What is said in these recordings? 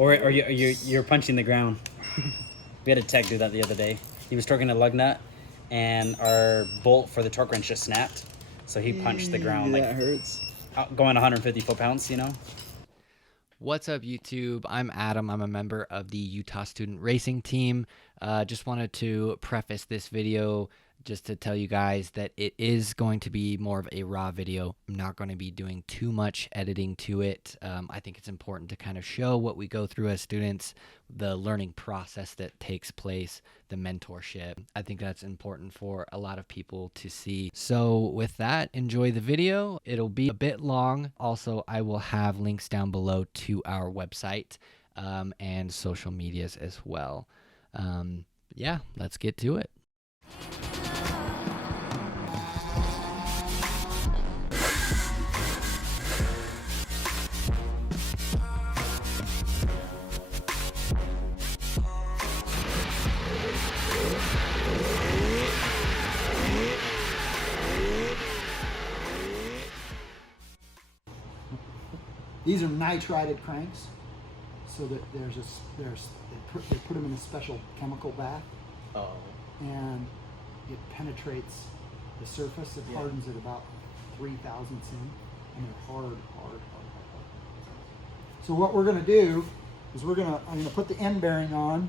Or you're punching the ground. We had a tech do that the other day. He was torquing a lug nut, and our bolt for the torque wrench just snapped. So he punched the ground that hurts. Going 150 foot-pounds, you know? What's up, YouTube? I'm Adam. I'm a member of the Utah Student Racing Team. Just wanted to preface this video just to tell you guys that it is going to be more of a raw video. I'm not going to be doing too much editing to it. I think it's important to kind of show what we go through as students, the learning process that takes place, the mentorship. I think that's important for a lot of people to see. So with that, enjoy the video. It'll be a bit long. Also, I will have links down below to our website and social medias as well. Yeah, let's get to it. These are nitrided cranks, so that they put them in a special chemical bath, and it penetrates the surface. It hardens at about 3 thousandths in, and they're hard. So what we're going to do is I'm going to put the end bearing on.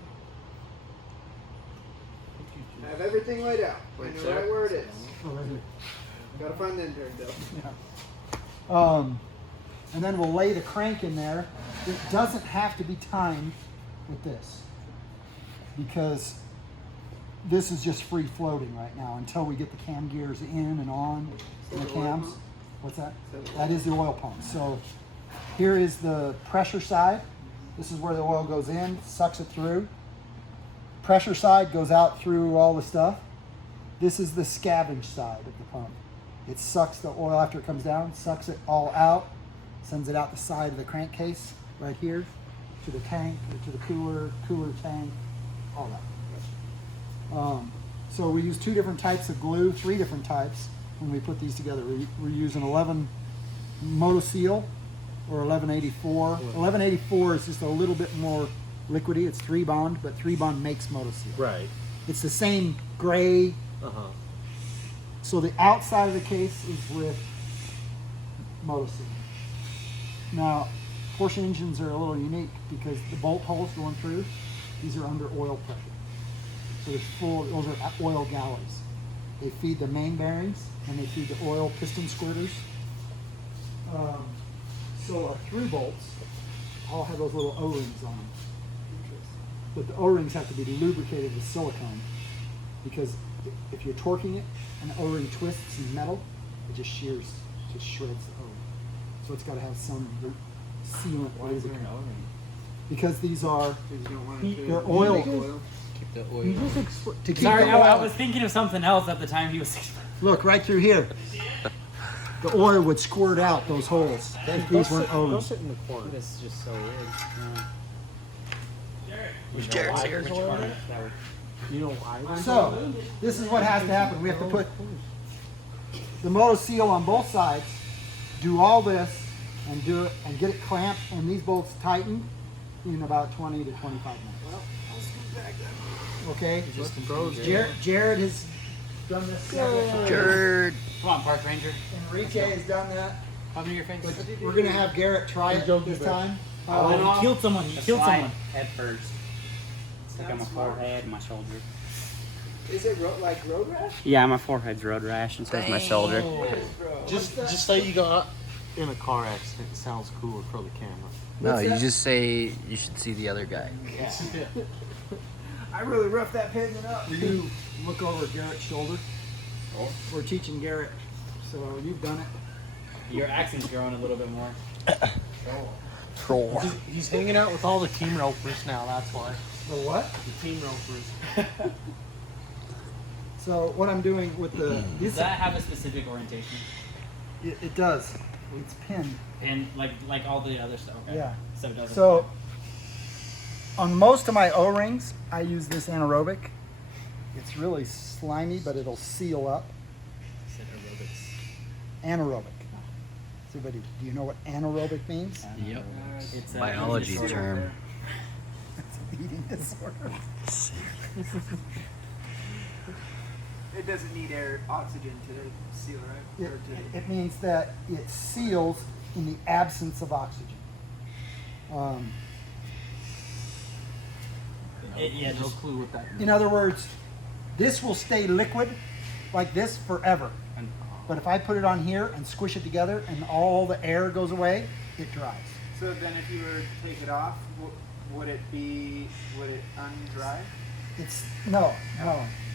Have everything laid out. Find the right where it is. Oh, right here. Gotta find the end bearing though. Yeah. And then we'll lay the crank in there. It doesn't have to be timed with this, because this is just free floating right now until we get the cam gears in and on the cams. What's that? That is the oil pump. So here is the pressure side. This is where the oil goes in, sucks it through. Pressure side goes out through all the stuff. This is the scavenge side of the pump. It sucks the oil after it comes down, sucks it all out, sends it out the side of the crankcase right here to the tank, or to the cooler tank, all that. So we use 2 different types of glue, 3 different types when we put these together. We're using 11 Motoseal or 1184. 1184 is just a little bit more liquidy. It's 3-bond, but 3-bond makes Motoseal. Right. It's the same gray. So the outside of the case is with Motoseal. Now, Porsche engines are a little unique because the bolt holes going through, these are under oil pressure. So those are oil galleys. They feed the main bearings and they feed the oil piston squirters. So our through bolts all have those little O-rings on them. But the O-rings have to be lubricated with silicone, because if you're torquing it and the O-ring twists in metal, it just shreds the O-ring. So it's got to have some sealant. Why is there an O-ring? Because these are They're oil. Keep the oil. To keep Sorry, the oil. I was thinking of something else at the time he was Look right through here. The oil would squirt out those holes if these weren't Go O-rings. sit in the corner. This is just so weird. Jared's here. You know why? So this is what has to happen. We have to put the Motoseal on both sides, do all this, and do it and get it clamped, and these bolts tightened in about 20 to 25 minutes. Well, I'll scoot back then. Okay. Jared has done this. Jared. Come on, Park Ranger. Enrique has done that. Come to your face. But we're gonna have Garrett try it this time. Oh, he killed someone. He killed someone. Head first. It's like on my forehead and my shoulder. Is it like road rash? Yeah, my forehead's road rash and so is my shoulder. Just say you got in a car accident. It sounds cooler for the camera. No, you just say you should see the other guy. I really roughed that pinion up. You look over Garrett's shoulder. We're teaching Garrett, so you've done it. Your accent's growing a little bit more. Troll. He's hanging out with all the team ropers now. That's why. The what? The team ropers. So what I'm doing with the Does that have a specific orientation? it does. It's pinned. And like all the other stuff. Okay. Yeah. So it doesn't. So on most of my O-rings, I use this anaerobic. It's really slimy, but it'll seal up. I said aerobics. Anaerobic. Everybody, do you know what anaerobic means? Yep. It's a Biology disorder. term. Sort of. It doesn't need oxygen to seal, right? It means that it seals in the absence of oxygen. Yeah, No clue what that means. In other words, this will stay liquid like this forever. But if I put it on here and squish it together and all the air goes away, it dries. So then if you were to take it off, would it undry? It's no.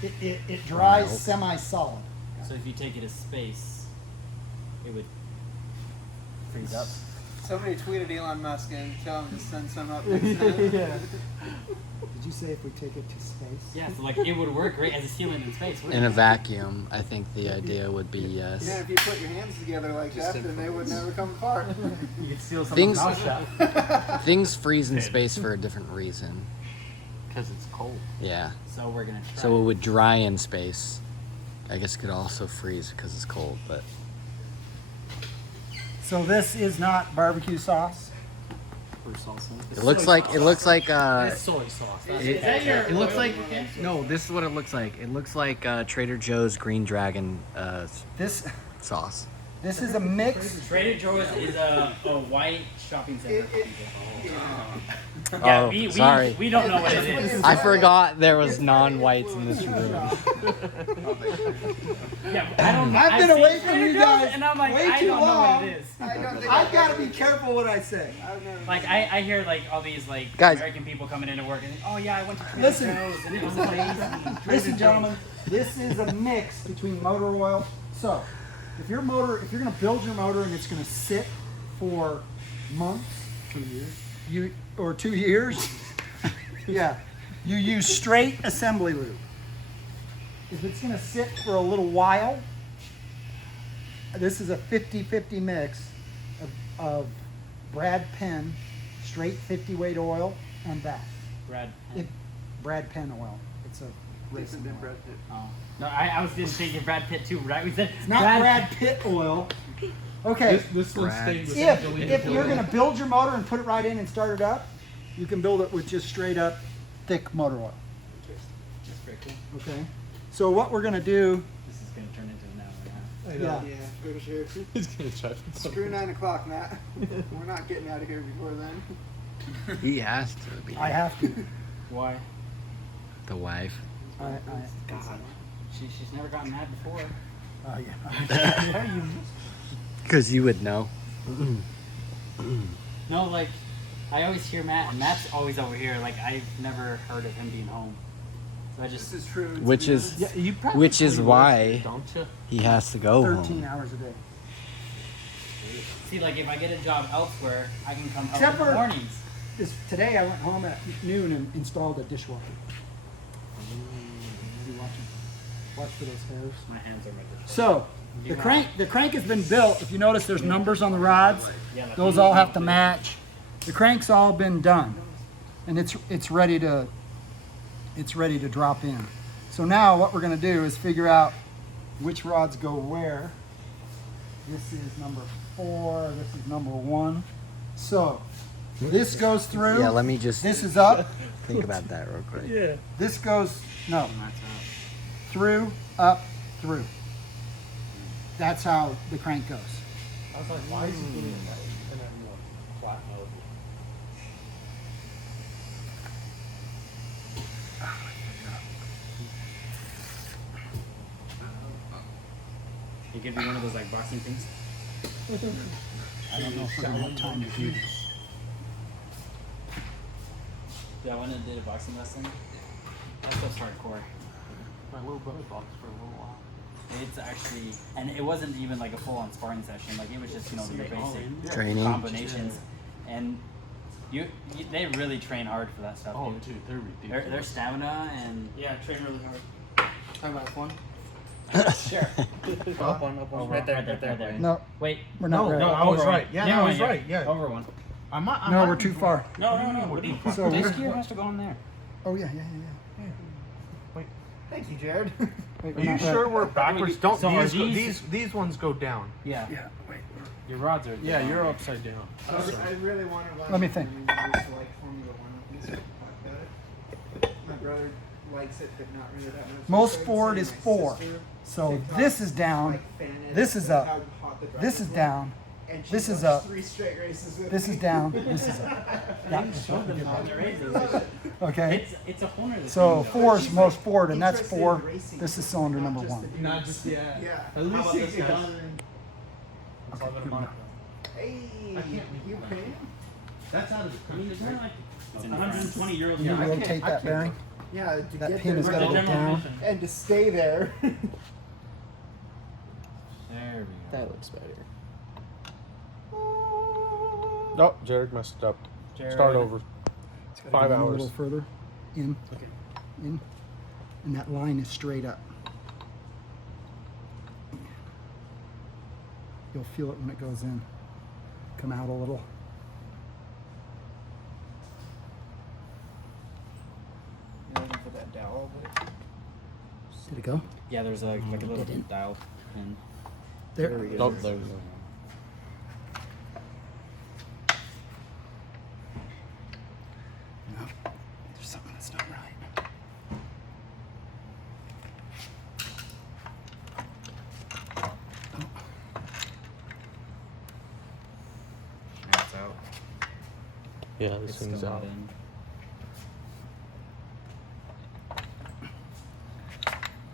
It dries semi-solid. So if you take it as space, it would freeze up. Somebody tweeted Elon Musk and tell him to send some up. Yeah. Did you say if we take it to space? Yeah, so like it would work great as a sealant in space. In a vacuum, I think the idea would be Yeah, yes. if you put your hands together like that, then they would never come apart. You could seal Things- someone's mouth shut. Things freeze in space for a different reason. Because it's cold. Yeah. So we're gonna try. So it would dry in space. I guess it could also freeze because it's cold, but So this is not barbecue sauce. For salsa. it looks like It's soy sauce. it looks like no. This is what it looks like. It looks like Trader Joe's Green Dragon This sauce. is a mix. Trader Joe's is a white shopping center. Oh, sorry. We don't know what it is. I forgot there was non-whites in this room. Yeah, I don't. I've been seen away from Trader you Joe's, guys and I'm like, way I too don't know long. what it is. I don't think I've got to be careful what I say. I've never. Like I hear like all these like Guys. American people coming into work and oh yeah, I went to Trader Listen. Joe's and it was amazing. Listen, gentlemen, this is a mix between motor oil. So, if you're going to build your motor and it's going to sit for months, 2 years, 2 years, yeah, you use straight assembly lube. If it's going to sit for a little while, this is a 50-50 mix of Brad Penn straight 50 weight oil and that. Brad. Brad Penn oil. It's a racing Different than oil. Brad Pitt. Oh. No, I was just thinking Brad Pitt too, right? We said Not Brad Pitt oil. Okay. This one Brad. stays with If you're going to build your motor and put it right in and start it up, you can build it with just straight up thick motor oil. That's pretty cool. Okay. So what we're going to do, This is gonna turn into an hour and a half. yeah. Yeah, go to sheriff. He's gonna try to Screw 9 o'clock, Matt. We're not getting out of here before then. He has to be I have to. Why? the wife. God. She's never gotten mad before. Yeah. Because you would know. No, like I always hear Matt, and Matt's always over here. Like I've never heard of him being home. So I just This is true. Which is Yeah, you Which is practically why- live, don't you? he has to go 13 home. hours a day. see, like if I get a job elsewhere, I can come Except up in for- the mornings. Today I went home at noon and installed a dishwasher. You watch for those hairs. My hands are my So the crank has been built. If you notice, there's numbers on the rods. Yeah, like Those all have to match. The crank's all been done, and it's ready to drop in. So now what we're going to do is figure out which rods go where. This is number 4. This is number 1. So this goes through. Yeah, let me just This is up. think about that real quick. Yeah. This goes no That's through, up, through. That's how the crank goes. I was like, why is he putting in that in a more flat mode? It could be one of those like boxing things. I don't know if we're gonna have time to do this. Yeah, I went and did a boxing lesson. That stuff's hardcore. My little brother boxed for a little while. It's actually, and it wasn't even like a full-on sparring session. Like it was just, you know, your basic Training. combinations, and they really train hard for that stuff. Oh, dude. dude, they're ridiculous. Their stamina and Yeah, train really hard. Time out one. sure. Up one. Right there. No, Wait, we're not ready. no, I was over right. one. Yeah, Never I mind, was right. Yeah. over one. I might No, be we're too far. No. What do you? So This we're, gear has to go in there. oh yeah. Thank you, Jared. Wait, Are you sure we're backwards? Don't So are these ones go down? Yeah. Yeah. Wait. Your rods are. Yeah, you're upside down. I really wanted one. Let me think. Like Formula 1 with these. likes it, but not really that much. Most So I'm Ford saying is my 4. sister, So TikTok, this is down, like, fan it, this is that's up, how hot the this is drivers were. down, And she this is watched up, 3 straight races with this me. is down, this is up. That was Show them how the races. okay. It's a whole nother So thing, though. 4 is most Ford, and that's Interested in 4. racing, This is cylinder not number just 1. the Not dudes. just yeah. Yeah. At How least about this, 60 guys? dollars. Okay, good enough. Hey, you paying? That's out of the I mean, country. there's only like it's 120 euros. Can you I can't- rotate I that can't bearing? Yeah, to That get pin there has got to go General down. admission. and to stay there. There we go. That looks better. Nope, Jared messed up. Jared. Start over. It's gotta 5 go in a hours. little further in, Okay. in, and that line is straight up. You'll feel it when it goes in. Come out a little. You're looking for that dowel, but Did it go? Yeah, there's like a little Didn't. dial pin. There. Oh, there we go. No, there's something that's not right. Now it's out. Yeah, this It's thing's still not out. in.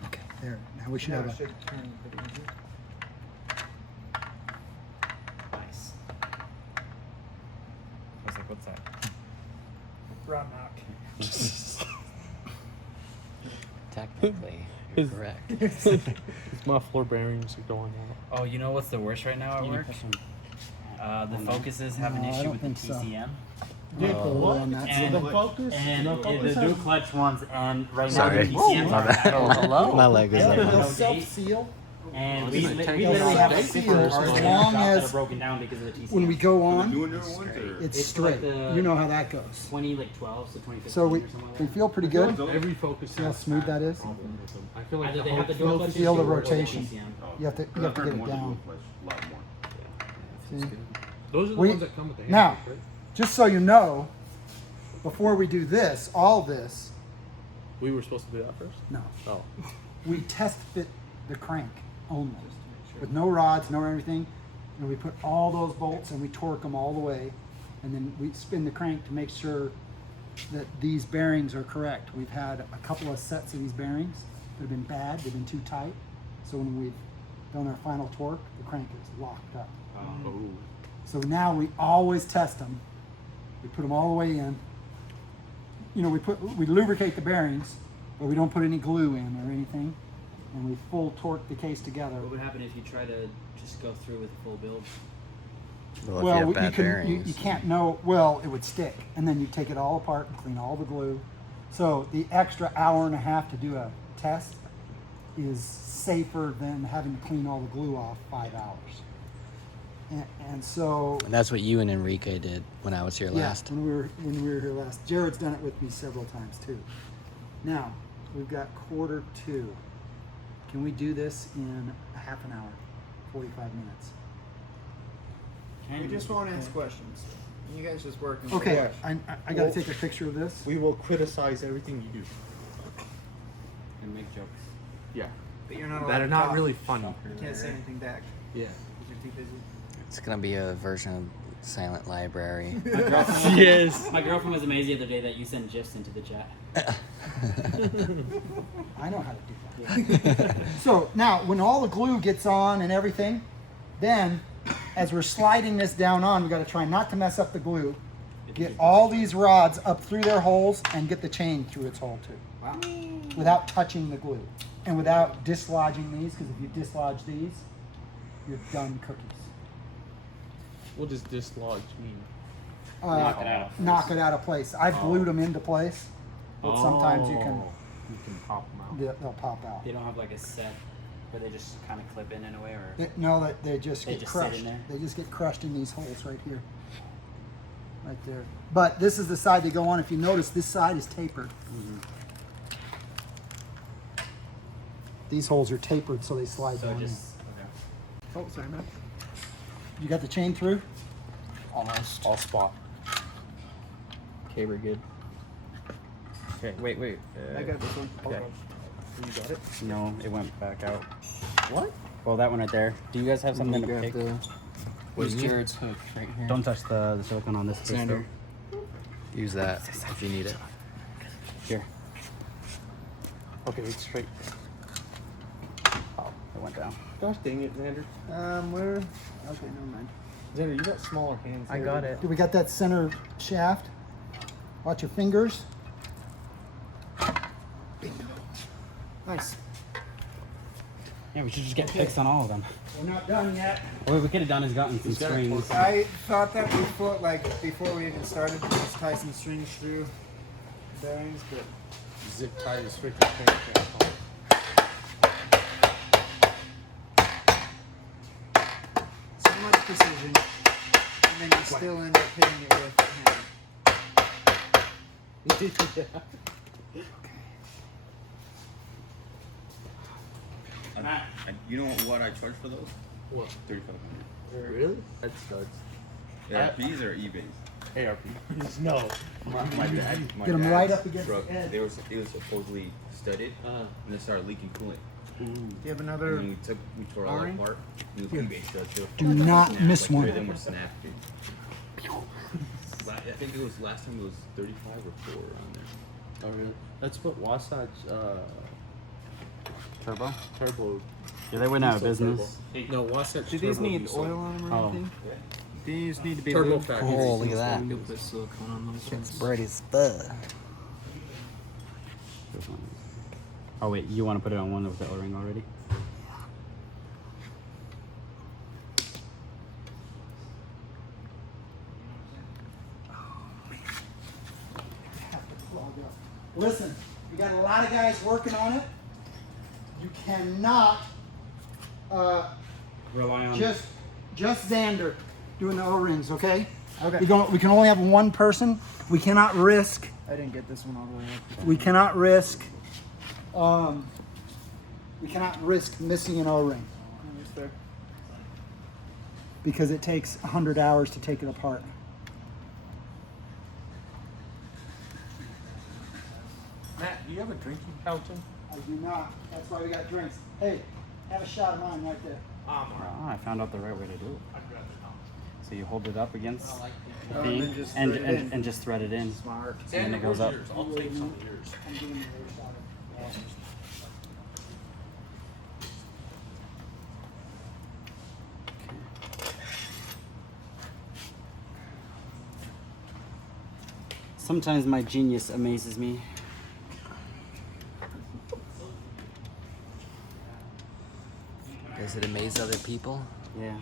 Okay, there. Now we should now have it a. should turn pretty easy. Nice. I was like, what's that? Rod knock. Technically, His- correct. It's my floor bearings are going out. Oh, you know what's the worst right now at work? The focuses have an No, I issue don't with the think so. TCM. What? On that And, The focus? and The the focus dual has- clutch ones, and right Sorry. now the TCMs My are bad. at hello. My leg was Yeah, up. no They'll date. self-seal. And we Does it take literally a have date? different Seals, parts as that long are as- broken down because of the TCM. When we go on, It's it's straight. like the- You know how that goes. 20 like 12, so 2015 So we or something like we that. feel pretty good. Every focus See how has smooth that is? problem with them. I feel like Either the they have the dual whole clutch Feel the issue or rotation. TCM. You have to get it down. See? Those are the We- ones that come with the now- handles, right? Just so you know, before we do this, all this, We were supposed to do that first? no, Oh. we test fit the crank only, with no rods, no everything. And we put all those bolts and we torque them all the way, and then we spin the crank to make sure that these bearings are correct. We've had a couple of sets of these bearings that have been bad, they've been too tight. So when we've done our final torque, the crank is locked up. Oh. So now we always test them. We put them all the way in. You know, we lubricate the bearings, but we don't put any glue in or anything. And we full torque the case together. What would happen if you try to just go through with a full build? Well, if you have bad can, bearings. you can't know. Well, it would stick, and then you take it all apart and clean all the glue. So the extra hour and a half to do a test is safer than having to clean all the glue off 5 hours. And so And that's what you and Enrique did when I was here last. Yeah, when we were here last. Jared's done it with me several times too. Now, we've got 1:45. Can we do this in a half an hour, 45 minutes? We just won't ask questions. You guys just work. And Okay, watch. I got to take a picture of this. We will criticize everything you do. And make jokes. Yeah. But you're not allowed That are to not talk. really funny. You can't say anything back Yeah. because you're too busy. It's gonna be a version of Silent Library. My girlfriend, Yes. my girlfriend was amazed the other day that you sent GIFs into the chat. I know how to do that. So now, when all the glue gets on and everything, then as we're sliding this down on, we got to try not to mess up the glue. Get all these rods up through their holes and get the chain through its hole too. Wow. Without touching the glue and without dislodging these, because if you dislodge these, you're done cookies. What does dislodge mean? Knock it out. Knock it out of place. I've glued them into place, but sometimes you can You can pop them out. they'll pop out. They don't have like a set where they just kind of clip in a way, or No, they just They get just sit crushed. in there? They just get crushed in these holes right here, right there. But this is the side they go on. If you notice, this side is tapered. These holes are tapered, so they slide so down just okay. Oh, sorry, man. in. You got the chain through? Almost. All spot. Okay, we're good. Okay, wait. I got this one. Okay. You got it? No, it went back out. What? Well, that one right there. Do you guys have something to pick? Where's Jared's hook? Right here. Don't touch the silicone on this piece. Sander. Use that if you need it. Here. Okay, it's straight. Oh, it went down. Gosh dang it, Xander. Where? Okay, never mind. Xander, you got smaller hands. I there. got it. Do we got that center shaft? Watch your fingers. Nice. Yeah, we should just get picks on all of them. We're not done yet. What we could have done is gotten some strings. I thought that before, before we even started, just tie some strings through bearings, but Zip tie is freaking crankcase. so much precision, and then you still end up hitting it with a hammer. And you know what I charge for those? What? 3,500. Really? That studs. ARPs or eBays? ARP. No. My dad. My Get 'em right dad's up against truck, the edge. it was supposedly studded, and it started leaking coolant. Do you have And another? when we tore it all O-ring? apart. It was eBay studs too. Do not Snapped, miss like, one. 3 of them were snapped, dude. I think it was last time it was 35 or 4 around there. Oh, really? That's what Wasatch Turbo? Turbo. Yeah, they went out of diesel business. turbo. No, Wasatch Do these Turbo need diesel. oil on them or Oh. anything? These need to be Turbo lubed. factory. Oh, look at that. You'll put silicone on those ones. Bright as fuck. This one. Oh wait, you want to put it on one with the O-ring already? Listen, we got a lot of guys working on it. You cannot Rely on. just Xander doing the O-rings, okay? Okay. We can only have one person. We cannot risk. I didn't get this one all the way up. We cannot risk. Missing an O-ring That's fair. because it takes 100 hours to take it apart. Matt, do you have a drinking fountain? I do not. That's why we got drinks. Hey, have a shot of mine right there. Oh, I found out the right way to do it. So you hold it up against the Oh, and thing then just and, thread it in. and just thread it in. Smart. And then it goes up. I'll take some of yours. I'm giving you a shot of it. Sometimes my genius amazes me. Does it amaze other people? Yeah.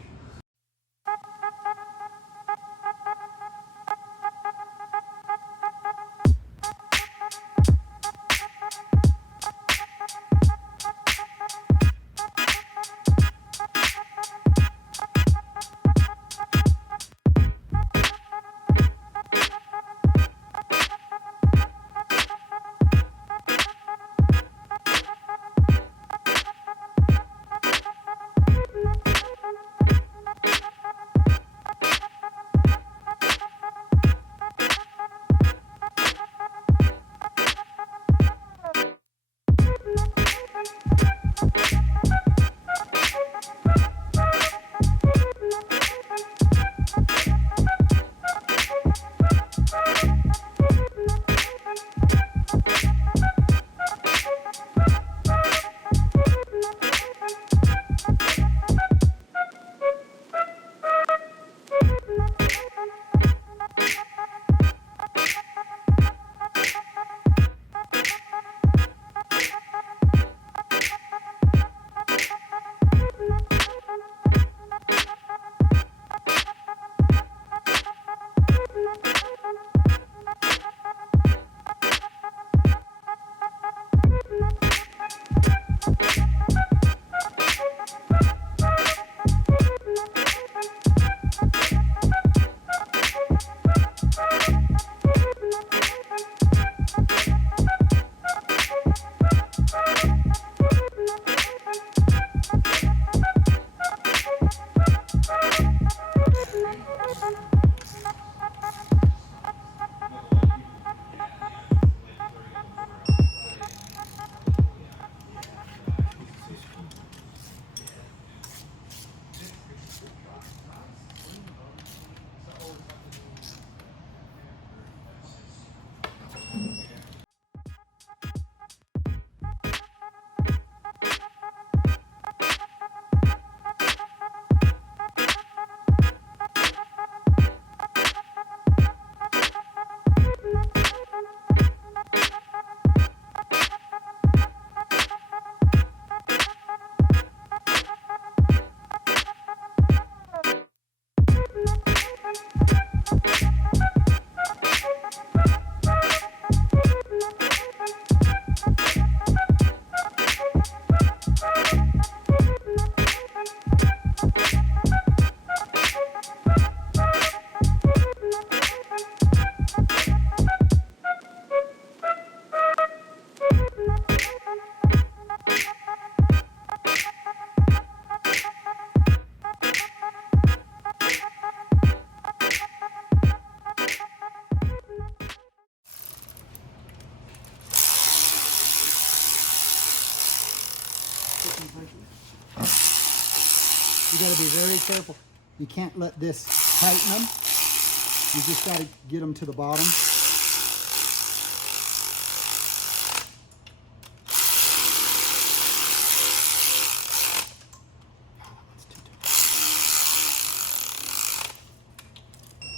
got to be very careful. You can't let this tighten them. You just got to get them to the bottom.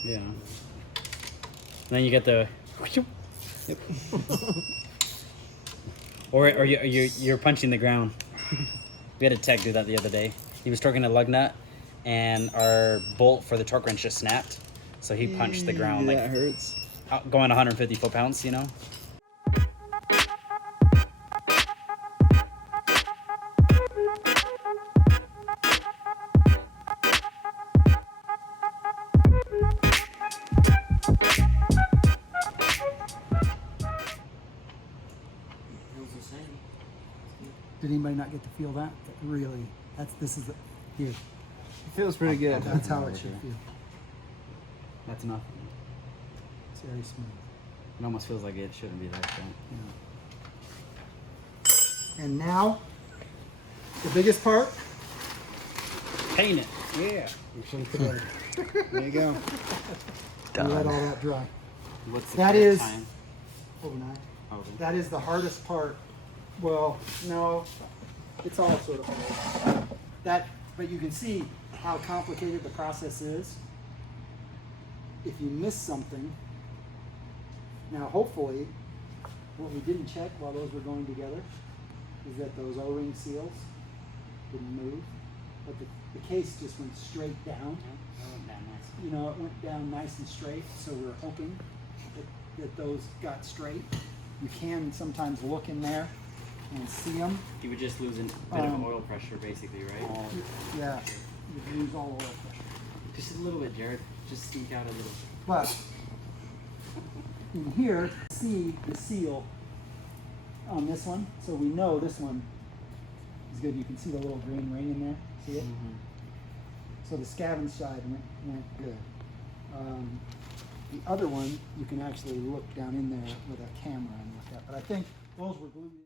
Yeah. And then you get the. Yep. or you're punching the ground. We had a tech do that the other day. He was torquing a lug nut, and our bolt for the torque wrench just snapped. So he punched the ground like that hurts. going 150 foot-pounds, you know. Did anybody not get to feel that? Really? This is here. It feels pretty good. That's how it should feel. That's enough. It's very smooth. It almost feels like it shouldn't be that bent. Yeah. And now, the biggest part. Paint it. Yeah. There you go. Done. Let all that dry. What's the That correct is time? overnight. Probably. That is the hardest part. Well, no, it's all sort of hard. But you can see how complicated the process is. If you miss something, now hopefully, what we didn't check while those were going together is that those O-ring seals didn't move, but the case just went straight down. You know, it went down nice and straight, so we're hoping that those got straight. You can sometimes look in there and see them. You would just lose a bit of oil pressure, basically, right? Yeah, you lose all the oil pressure. Just a little bit, Jared. Just sneak out a little. But in here, see the seal on this one, so we know this one is good. You can see the little green ring in there. See it? Mm-hmm. So the scavenge side went good. The other one, you can actually look down in there with a camera and look at. But I think those were glued in.